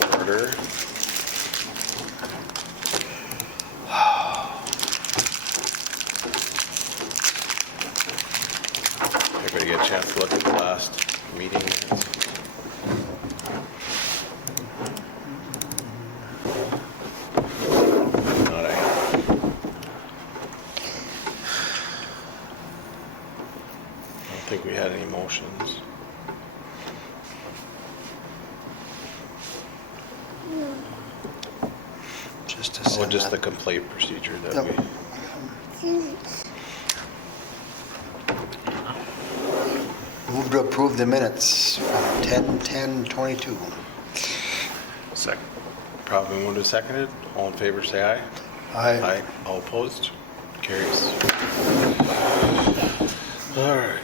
to order. Everybody get a chance to look at the last meeting minutes. I don't think we had any motions. Just the complaint procedure that we... Move to approve the minutes from 10/10/22. Second. Probably moved and seconded. All in favor, say aye. Aye. Aye. All opposed? Carries. All right.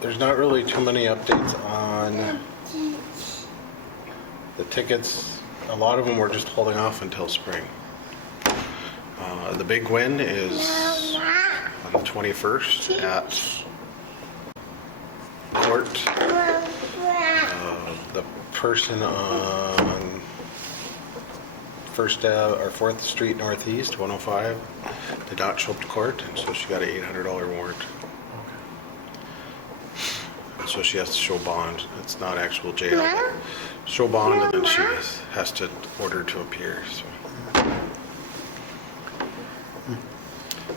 There's not really too many updates on the tickets. A lot of them we're just holding off until spring. The big win is on the 21st at court. The person on 4th Street Northeast, 105, did not show up to court, and so she got an $800 warrant. So she has to show bond. It's not actual jail. But show bond, and then she has to order to appear. So.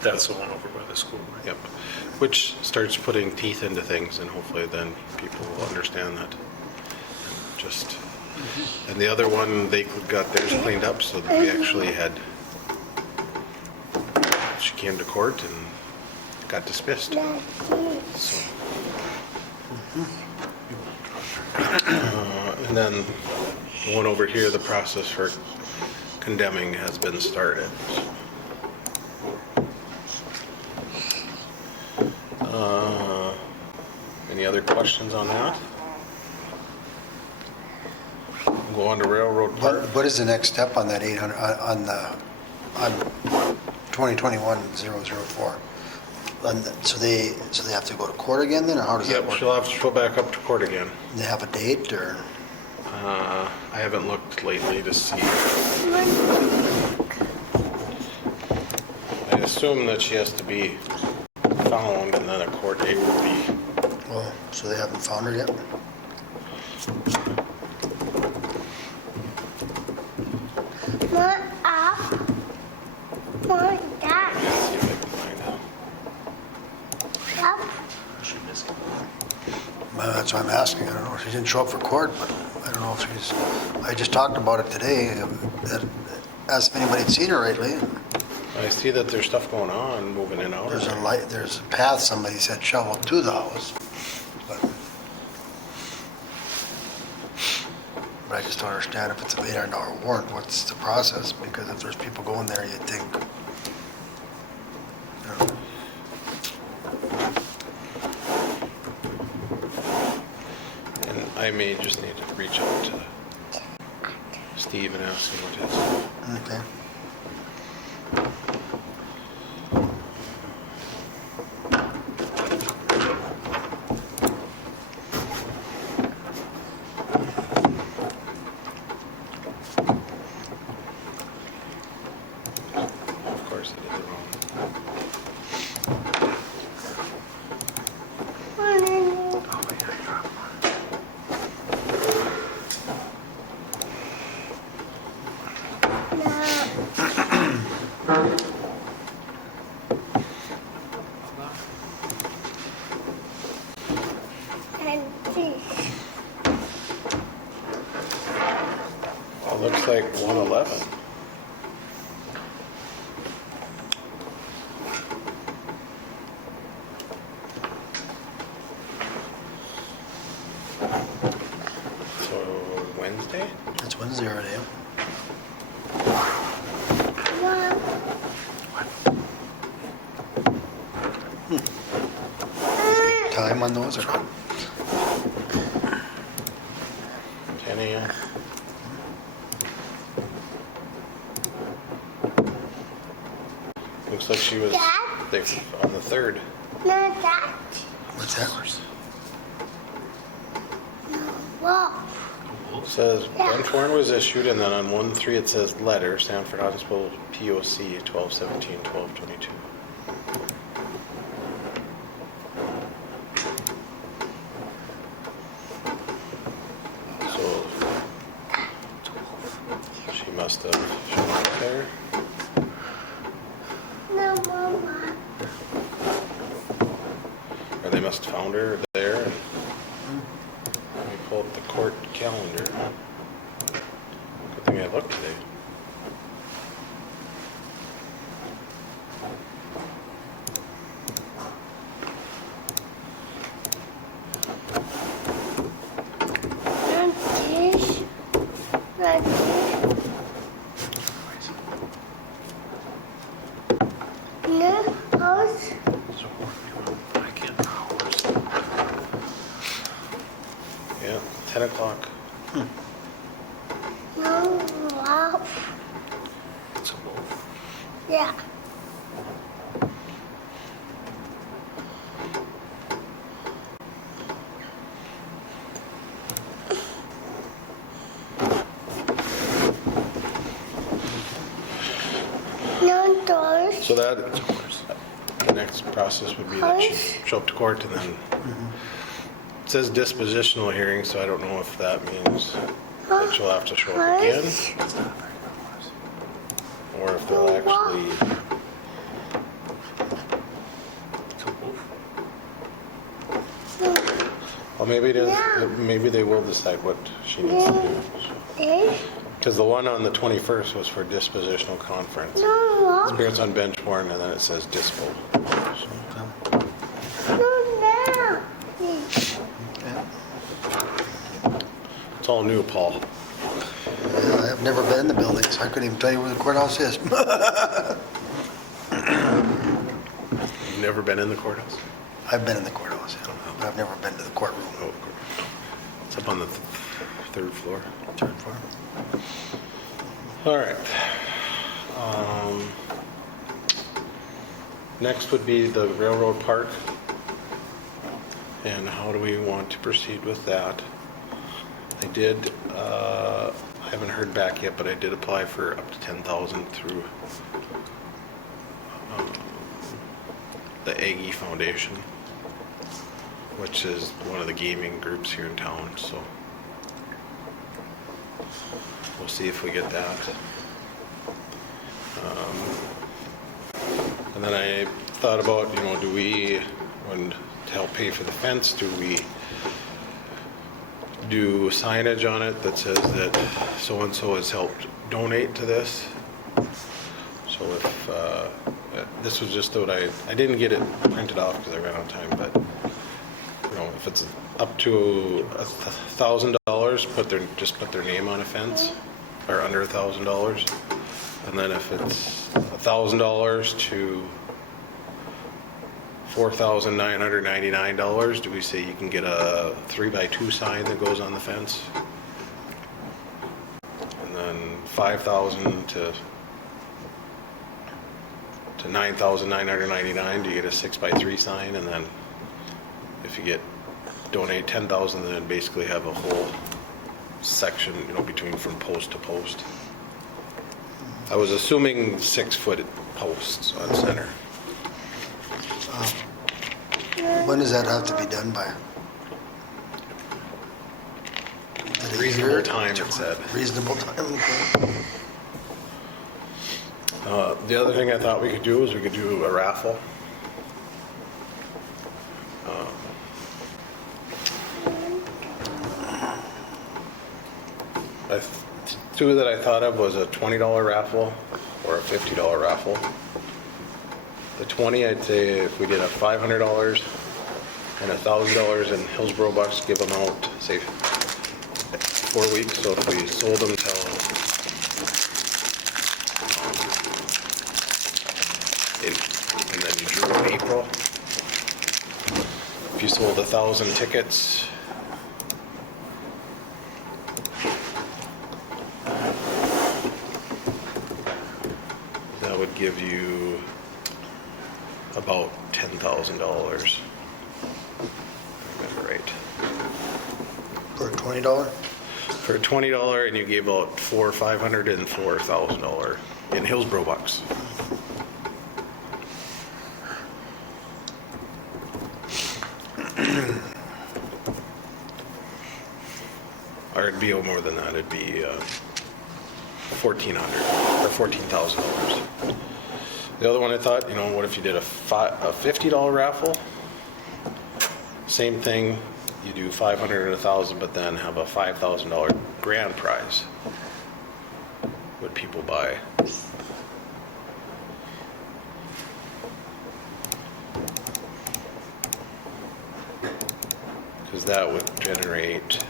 That's the one over by the school, right? Yep. Which starts putting teeth into things, and hopefully then people will understand that. Just. And the other one, they got theirs cleaned up, so that we actually had. She came to court and got dismissed. So. And then the one over here, the process for condemning has been started. Any other questions on that? We'll go on to Railroad Park. What is the next step on that 800, on 2021-004? So they have to go to court again then, or how does that Yep, work? she'll have to go back up to court again. They have a date, or? I haven't looked lately to see. I assume that she has to be found, and then a court date will be. Well, so they haven't found her yet? Well, that's why I'm asking. I don't know. She didn't show up for court, but I don't know if she's. I just talked about it today. Asked if anybody had seen her lately. I see that there's stuff going on, moving in and out. There's a light. There's a path. Somebody said shovel to the house, but I just don't understand if it's an $800 warrant. What's the process? Because if there's people going there, you'd think. You know, I may just need to reach out to Steve and ask him what it is. okay. Of course it is wrong. Well, it looks like 111. So Wednesday? It's Wednesday already. Time on those, or? 10 a.m. Looks like she was there on the 3rd. Not that. What's that? Well, It says bench warrant was issued, and then on 1-3 it says letter, Sanford Hospital POC 1217-1222. So she must have shown up there. no, Mama. Or they must have found her there. And let me pull up the court calendar. Good thing I looked today. Not this. Not this. No, house. I can't remember. Yeah, 10 o'clock. No, wow. It's a wolf. Yeah. No doors. So that, the next process would be that she show up to court and then, it says dispositional hearing, so I don't know if that means that she'll have to show up again, or if they'll actually, It's a wolf. well, maybe it is, maybe they will decide what she needs to do. This. Because the one on the 21st was for dispositional conference. No, what? Appearance on bench warrant, and then it says dispo. No, now. It's all new, Paul. Yeah, I've never been in the building, so I couldn't even tell you where the courthouse is. You've never been in the courthouse? I've been in the courthouse, yeah, but I've never been to the courtroom. Oh, it's up on the third floor. Third floor. All right. Next would be the railroad park. And how do we want to proceed with that? I did, I haven't heard back yet, but I did apply for up to 10,000 through the Aggie Foundation, which is one of the gaming groups here in town, so we'll see if we get that. And then I thought about, do we, to help pay for the fence, do we do signage on it that says that so-and-so has helped donate to this? So if, this was just what I didn't get it printed off because I ran out of time, but, if it's up to $1,000, just put their name on a fence, or under $1,000. And then if it's $1,000 to $4,999, do we say you can get a 3x2 sign that goes on the fence? And then 5,000 to $9,999, do you get a 6x3 sign? And then if you donate 10,000, then basically have a whole section, between from post to post. I was assuming 6-foot posts on center. When does that have to be done by? Is it a Reasonable year? time, it said. Reasonable time, okay. The other thing I thought we could do is we could do a raffle. Two that I thought of was a $20 raffle or a $50 raffle. The 20, I'd say if we did a $500 and $1,000 in Hillsborough bucks, give them out, say, 4 weeks. So if we sold them till and then you drew in April. If you sold 1,000 tickets, that would give you about $10,000. Remember right. For $20? For $20, and you gave out $500 and $4,000 in Hillsborough bucks. Or it'd be more than that. It'd be $1,400 or $14,000. The other one I thought, what if you did a $50 raffle? Same thing. You do 500 and 1,000, but then have a $5,000 grand prize. Would people buy? Because that would generate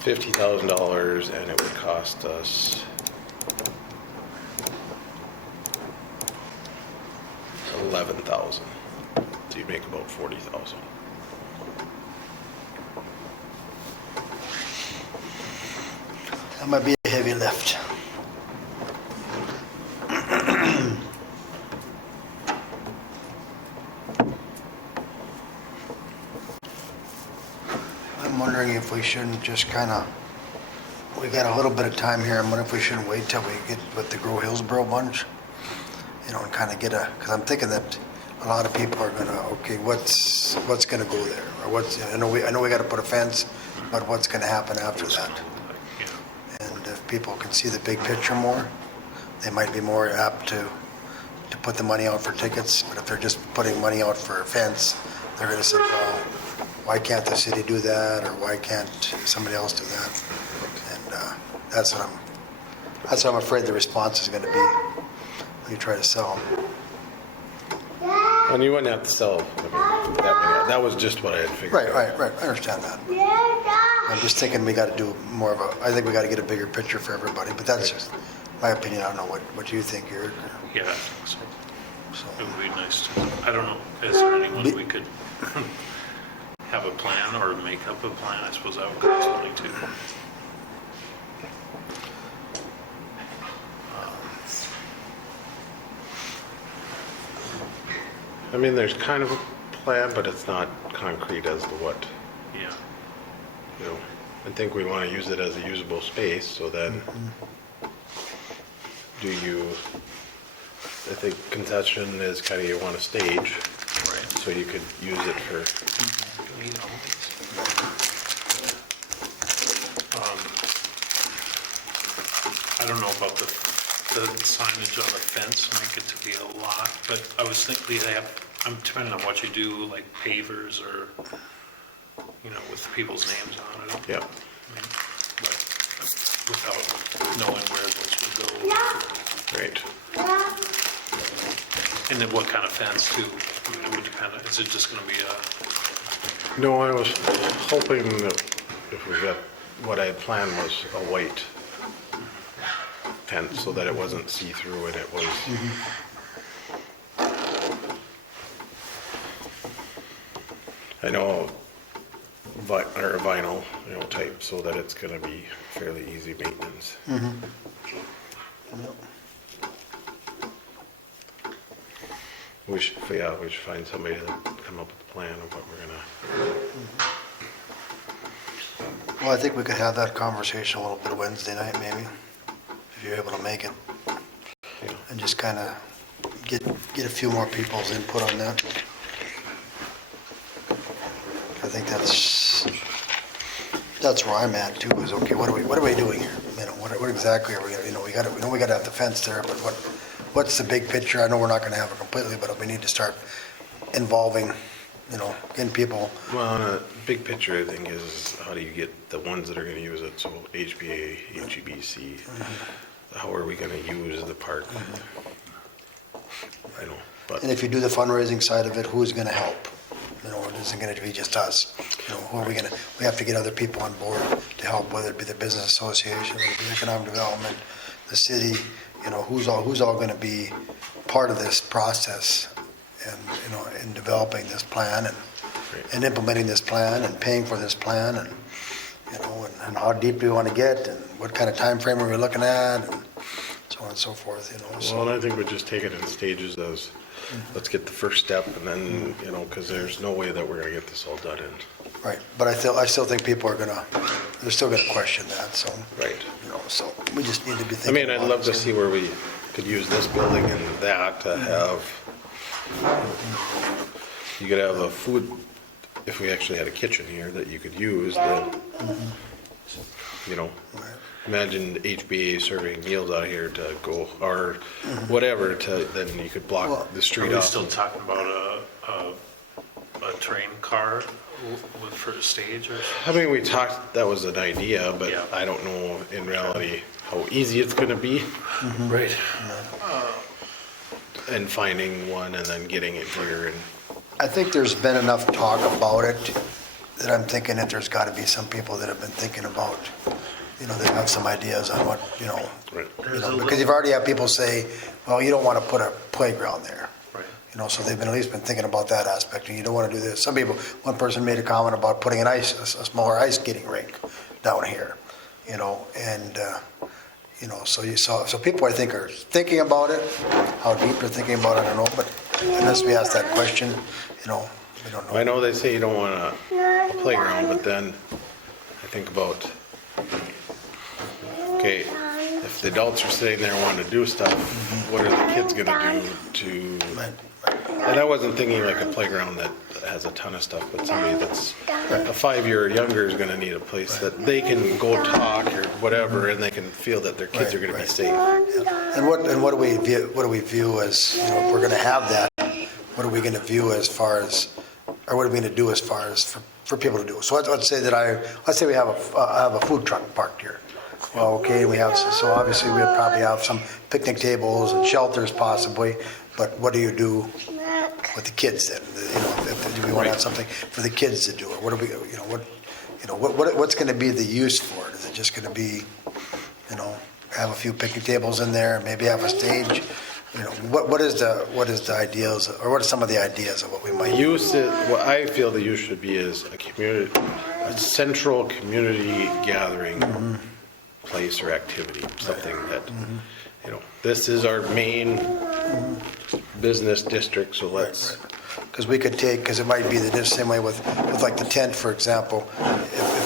$50,000, and it would cost us $11,000. So you'd make about $40,000. That might be a heavy lift. I'm wondering if we shouldn't just we got a little bit of time here. I'm wondering if we shouldn't wait till we get with the Grow Hillsborough bunch, and kind of because I'm thinking that a lot of people are gonna, okay, what's gonna go there, or I know we got to put a fence, but what's gonna happen after that? And if people can see the big picture more, they might be more apt to put the money out for tickets. But if they're just putting money out for a fence, they're going to say, well, why can't the city do that, or why can't somebody else do that? And that's what I'm afraid the response is going to be when you try to sell them. And you wouldn't have to sell. That was just what I had figured. Right. I understand that. I'm just thinking we got to do more of I think we got to get a bigger picture for everybody, but that's just my opinion. I don't know what you think, Eric. Yeah, I think so. So, It would be nice to, I don't know, is there anyone we could have a plan or make up a plan? I suppose that would cost money too. I mean, there's kind of a plan, but it's not concrete as to what. Yeah. I think we want to use it as a usable space, so then I think concession is kind of you want a stage, Right. so you could use it for, I don't know about the signage on the fence, might get to be a lot, but I was thinking I'm depending on what you do, like pavers or, with people's names on it. yeah. I mean, but without knowing where those would go. Right. And then what kind of fence too? I mean, is it just gonna be a, No, I was hoping that if we got, what I had planned was a white fence so that it wasn't see-through and it was. I know, or vinyl, type, so that it's gonna be fairly easy maintenance. We should find somebody to come up with a plan of what we're gonna. well, I think we could have that conversation a little bit Wednesday night, maybe, if you're able to make it, and just kind of get a few more people's input on that. I think that's where I'm at too. Is okay. What are we doing here? What exactly are we? We got to have the fence there, but what's the big picture? I know we're not going to have it completely, but we need to start involving, getting people. Well, and a big picture, I think, is how do you get the ones that are going to use it? So HBA, HBC, how are we going to use the park? I know, but. And if you do the fundraising side of it, who's going to help? It isn't going to be just us. Who are we going to? We have to get other people on board to help, whether it be the business association, whether it be economic development, the city. Who's all going to be part of this process, and in developing this plan and implementing this plan and paying for this plan, and and how deep do we want to get, and what kind of time frame are we looking at, and so on and so forth, you know, Well, so. and I think we just take it in stages as, let's get the first step and then, you know, because there's no way that we're gonna get this all done in. Right, but I still think people are gonna, they're still gonna question that, so. Right. You know, so we just need to be I thinking mean, I'd about love it, to so. see where we could use this building and that to have, you could have a food, if we actually had a kitchen here that you could use, then, you know, imagine HBA serving meals out here to go, or whatever, to, then you could Well, block the Are street we off. still talking about a train car with for a stage or I mean, we talked, that was an idea, but Yeah. I don't know in reality how easy it's gonna be. Right. And finding one and then getting it here and, I think there's been enough talk about it that I'm thinking that there's gotta be some people that have been thinking about, you know, they have some ideas on what, you know, right. because you've already had people say, well, you don't wanna put a playground there. Right. You know, so they've been, at least been thinking about that aspect, and you don't want to do this. Some people, one person made a comment about putting a smaller ice skating rink down here, you know, and, you know, so people I think are thinking about it. How deep they're thinking about it, I don't know, but unless we ask that question, you know, we don't know. I know they say you don't want a playground, but then I think about, okay, if the adults are sitting there wanting to do stuff, what are the kids gonna do to, Right. and I wasn't thinking like a playground that has a ton of stuff, but somebody that's a 5 year or younger is gonna need a place that they can go talk or whatever, and they can feel that their kids are gonna be safe. And what do we view as, you know, if we're gonna have that, what are we gonna view as far as, or what are we gonna do as far as for people to do? So let's say we have a food truck parked here. Well, okay, we have, so obviously we'll probably have some picnic tables and shelters possibly, but what do you do with the kids then? You know, do we want to have something for the kids to do, or what do we, what's going to be the use for it? Is it just going to be, you know, have a few picnic tables in there, maybe have a stage? You know, what is the ideas, or what are some of the ideas of what we might do? Use it, what I feel the use should be is a central community gathering place or activity, something that, you know, this is our main business district, so let's, Because we could take, because it might be the same way with like the tent, for example.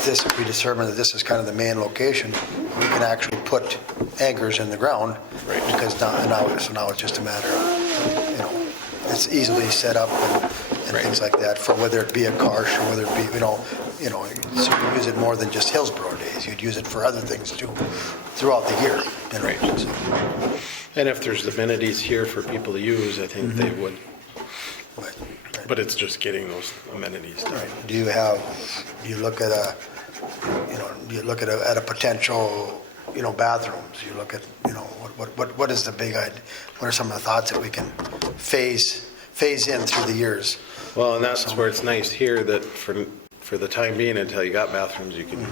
If we determine that this is kind of the main location, we can actually put anchors in the ground. Right. Because now it's just a matter of, you know, it's easily set up and things like that, for whether it be a car show, whether it be, you know, so you use it more than just Hillsborough days. You'd use it for other things too, throughout the year. You know, Right. so. and if there's amenities here for people to use, I think they would, Right. but it's just getting those amenities done. Do you look at a potential, you know, bathrooms? You look at, you know, what is the big idea? What are some of the thoughts that we can phase in through the years? Well, and that's where it's nice here that for the time being, until you got bathrooms, you can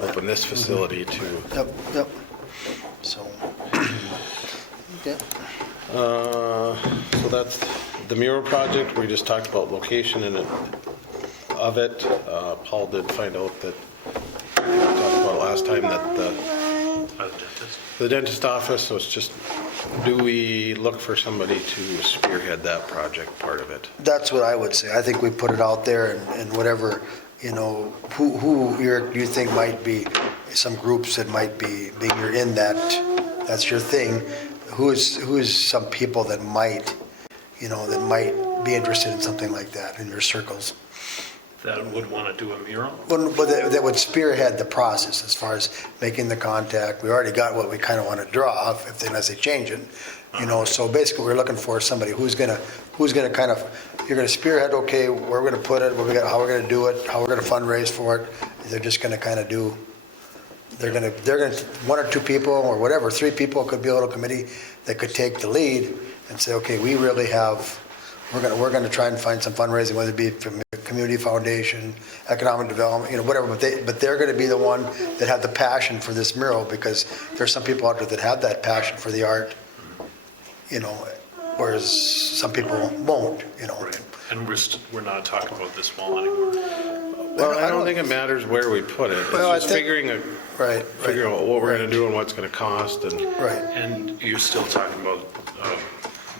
open this facility to, Yep. So, okay. so that's the mural project. We just talked about location of it. Paul did find out that, we talked about last time, that the dentist office, so it's just, do we look for somebody to spearhead that project part of it? That's what I would say. I think we put it out there, and whatever, you know, who you think might be some groups that might be, being you're in that's your thing. Who is some people that might, you know, that might be interested in something like that in your circles? That would want to do a mural? Well, but that would spearhead the process as far as making the contact. We already got what we kind of want to draw, unless they change it, you know. So basically, we're looking for somebody who's gonna kind of, you're gonna spearhead. Okay, where we're gonna put it, how we're gonna do it, how we're gonna fundraise for it. They're just gonna kind of do. They're gonna one or two people or whatever, 3 people, could be a little committee that could take the lead and say, okay, we really have. We're gonna try and find some fundraising, whether it be from a community foundation, economic development, you know, whatever. But they're gonna be the one that have the passion for this mural, because there's some people out there that have that passion for the art, you know, whereas some people won't, you know. Right. And we're not talking about this wall anymore. Well, I don't think it matters where we put it. It's Well, I just think- figuring Right, out what we're gonna do and what's gonna cost and, right. And you're still talking about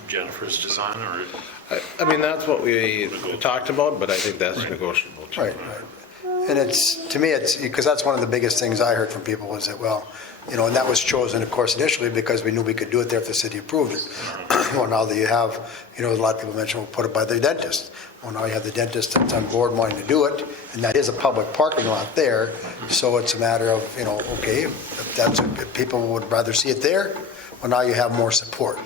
Jennifer's design, or? I mean, that's what we talked about, but I think that's negotiable too. Right, right. And it's, to me, it's, because that's one of the biggest things I heard from people was that, well, you know, and that was chosen, of course, initially because we knew we could do it there if the city approved it. Well, now that you have, you know, a lot of people mentioned, we'll put it by the dentist. Well, now you have the dentist that's on board wanting to do it, and that is a public parking lot there. So it's a matter of, you know, okay, if people would rather see it there, well, now you have more support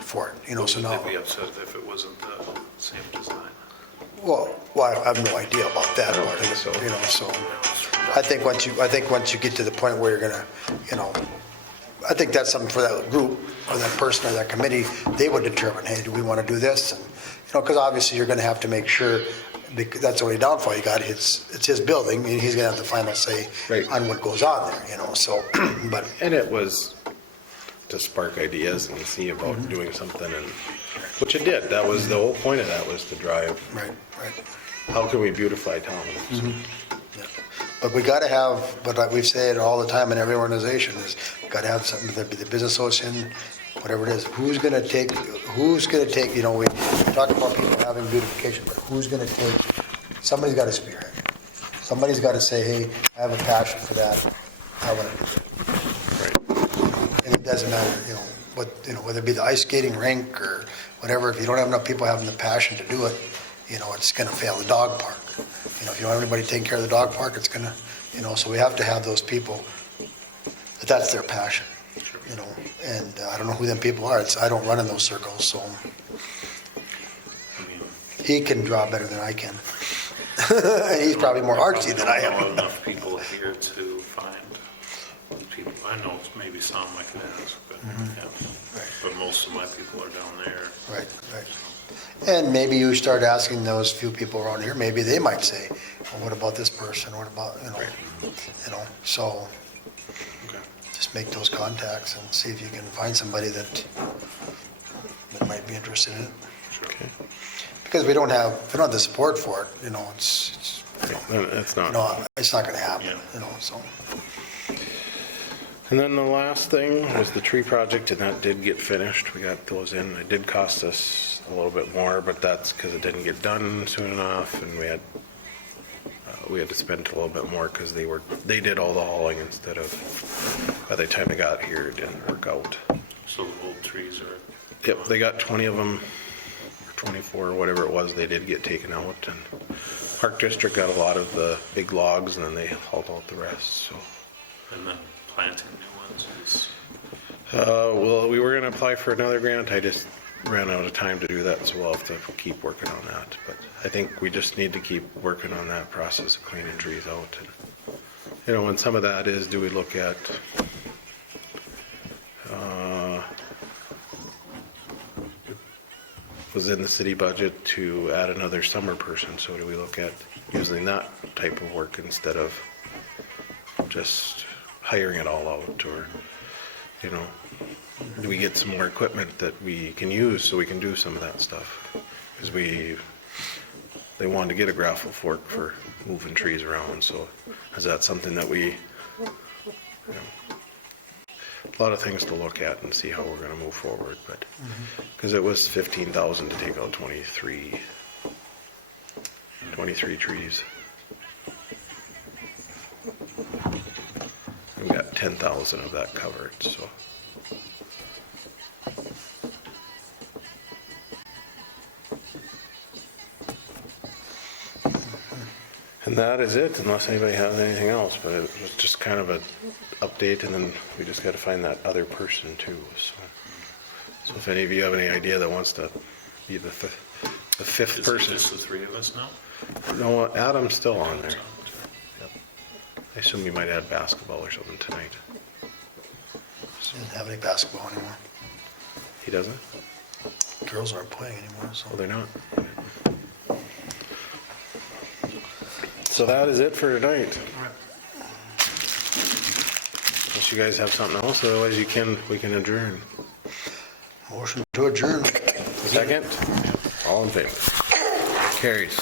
for it, you know, so now. They'd be upset if it wasn't the same design. Well, I have no idea about that part of it, so, you know, so I think once you get to the point where you're gonna, you know, I think that's something for that group or that person or that committee, they would determine, hey, do we want to do this? And, you know, because obviously you're gonna have to make sure, because that's the only downfall you got, it's his building, and he's gonna have the final say Right. on what goes on there, you know, so, but, And it was to spark ideas and see about doing something, and which it did. That was the whole point of that, was to drive, right. how can we beautify town? Yeah. But we gotta have, but like we've said all the time in every organization, is gotta have something, whether it be the business association, whatever it is, who's gonna take, you know, we talk about people having beautification, but who's gonna take, somebody's gotta spearhead. Somebody's gotta say, hey, I have a passion for that, I wanna do it. And it doesn't matter, you know, whether it be the ice skating rink or whatever, if you don't have enough people having the passion to do it, you know, it's gonna fail. The dog park, you know, if you don't have anybody taking care of the dog park, it's gonna, you know, so we have to have those people, that's their passion, you know, and I don't know who them people are, I don't run in those circles, so he can draw better than I can. He's probably more artsy than I don't know am. enough people here to find people. I know maybe some I could ask, but, yeah. But most of my people are down there. Right. And maybe you start asking those few people around here, maybe they might say, well, what about this person, what about, you know, so Okay. just make those contacts and see if you can find somebody that might be interested in it. Okay. Because if we don't have the support for it, you know, it's It's not. no, it's not gonna happen, Yeah. you know, so. And then the last thing was the tree project, and that did get finished. We got those in. It did cost us a little bit more, but that's because it didn't get done soon enough, and we had to spend a little bit more because they did all the hauling instead of, by the time they got here, it didn't work out. So the old trees are. Yep, they got 20 of them, or 24, or whatever it was, they did get taken out, and Park District got a lot of the big logs, and then they hauled out the rest, so. And then planting new ones is. Well, we were gonna apply for another grant, I just ran out of time to do that, so we'll have to keep working on that. But I think we just need to keep working on that process of cleaning trees out. And, you know, and some of that is, do we look at, was in the city budget to add another summer person, so do we look at using that type of work instead of just hiring it all out, or, you know, do we get some more equipment that we can use so we can do some of that stuff? Because they wanted to get a grapple fork for moving trees around, so is that something that we, you know, a lot of things to look at and see how we're gonna move forward, but, because it was 15,000 to take out 23 trees. We got 10,000 of that covered, so. And that is it, unless anybody has anything else, but it was just kind of an update, and then we just gotta find that other person too, so. So if any of you have any idea that wants to be the fifth Is it person. just the three of us now? No, Adam's still on there. Yep. I assume you might add basketball or something tonight. Doesn't have any basketball anymore. He doesn't? Girls aren't playing anymore, so. Well, they're not. So that is it for tonight. Unless you guys have something else, otherwise we can adjourn. Motion to adjourn. Second? All in favor? Carries.